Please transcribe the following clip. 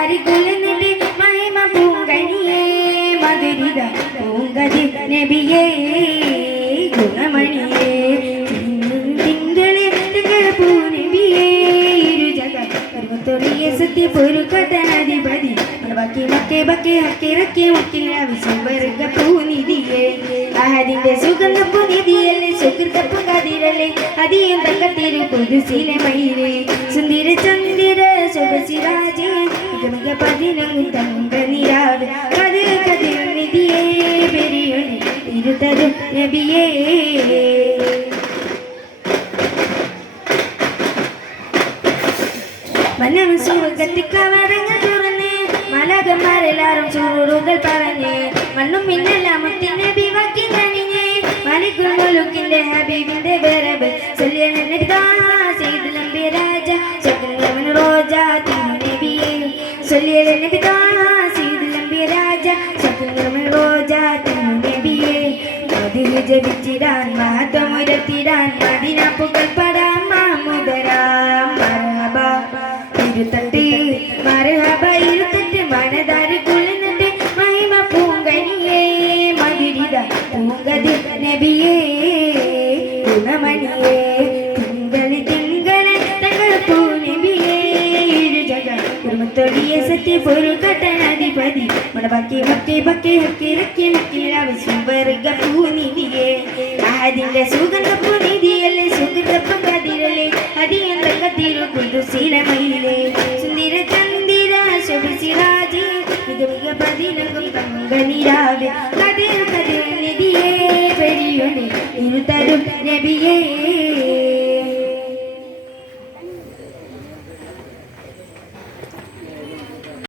മനതാരി കുളിന്നിട്ട് മഹിമ പൂങ്കനിയേ മധുരിത പൂങ്കതി നബിയേ ഗുണമണിയേ തിങ്കളെ തിങ്കള പൂനബിയേ ഇരുജഗ തൊടിയ സത്യ പൊരുക്കട്ടനാധിപതി ബക്കി മക്കെ ബക്കെ ഹക്കിറക്കി മുക്കില്ല വിശ്വവർഗ പൂനിധിയേ അഹദിന്റെ സുഗന്ധ പൂനിധിയല്ലേ സുഹൃതപ്പു കതിരല്ലേ അതിയും തങ്കത്തിരു കുതിസിലെ മയിലേ സുന്ദര ചന്ദിര ശുഭശിരാജേ മിക പതിനങ്ങും തങ്ക നിരാവ് കതിർ കതിർ നിധിയേ പെരിയൊളി ഇരുതരും നബിയേ മനം സുഖത്തിക്കവരങ്ങൾ തുറന്ന് മലകന്മാരെല്ലാരും ചൂടുകൾ പറഞ്ഞ് മണ്ണും മിന്നെല്ലാം നബി വക്കി നണിഞ്ഞ് മലിക്കുൽ മുലുക്കിന്റെ ഹബീബിന്റെ ബരബ് സല്ലി രാജ ശക്രവൻ റോജ തിരുനബിയേ സല്ലി രാജ ശക്രവൻ റോജ തിരുനബിയേ മധുര ജപിച്ചിടാൻ മഹത്വമുരത്തിടാൻ മദീന പുകൾപ്പെടാൻ മാമുദരാം മർഹബ ഇരുത്തട്ട് മർഹബ ഇരുത്തട്ട് മനതാരി കുളിന്നിട്ട് മഹിമ പൂങ്കനിയേ മധുരിത പൂങ്കതി നബിയേ ഗുണമണിയേ തിങ്കളി തിങ്കളെ തങ്ങൾ പൂനബിയേ ഇരുജഗ കുടുംബത്തൊടിയ സത്യ പൊരുക്കട്ടനാധിപതി മണബക്കി ബക്കി ബക്കി ഹക്കിറക്കി മുക്കില വിശ്വവർഗ പൂനിധിയേ അഹദിന്റെ സുഗന്ധ പൂനിധിയല്ലേ സുഗന്ധ കതിരല്ലേ അതിയും തങ്കത്തിരു കുതിസിലെ മയിലേ സുന്ദര ചന്ദിര ശുഭശിരാജേ മിക പതിനങ്ങും തങ്ക നിരാവേ കതിർ കതിർ നിധിയേ പെരിയൊളി ഇരുതരും നബിയേ